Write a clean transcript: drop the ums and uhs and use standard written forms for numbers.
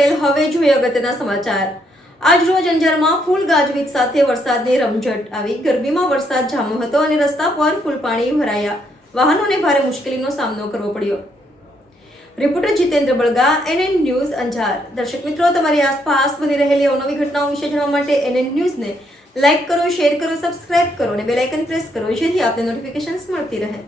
પટેલ। હવે જોઈએ અગત્યના સમાચાર। આજ રોજ અંજારમાં ફૂલ ગાજવીજ સાથે વરસાદની રમઝટ આવી। ગરમીમાં વરસાદ જામ્યો હતો અને રસ્તા પર ફૂલ પાણી ભરાયા। વાહનોને ભારે મુશ્કેલીનો સામનો કરવો પડ્યો। Reporter Jitendra Balga, NN news Anjar. દર્શક મિત્રો, તમારી આસપાસ બની રહેલી અવનવી ઘટનાઓ વિશે જાણવા માટે NN ન્યૂઝને લાઇક કરો, શેર કરો, સબસ્ક્રાઇબ કરો અને બેલ આઇકન પ્રેસ કરો, જેથી આપને નોટિફિકેશન્સ મળતી રહે।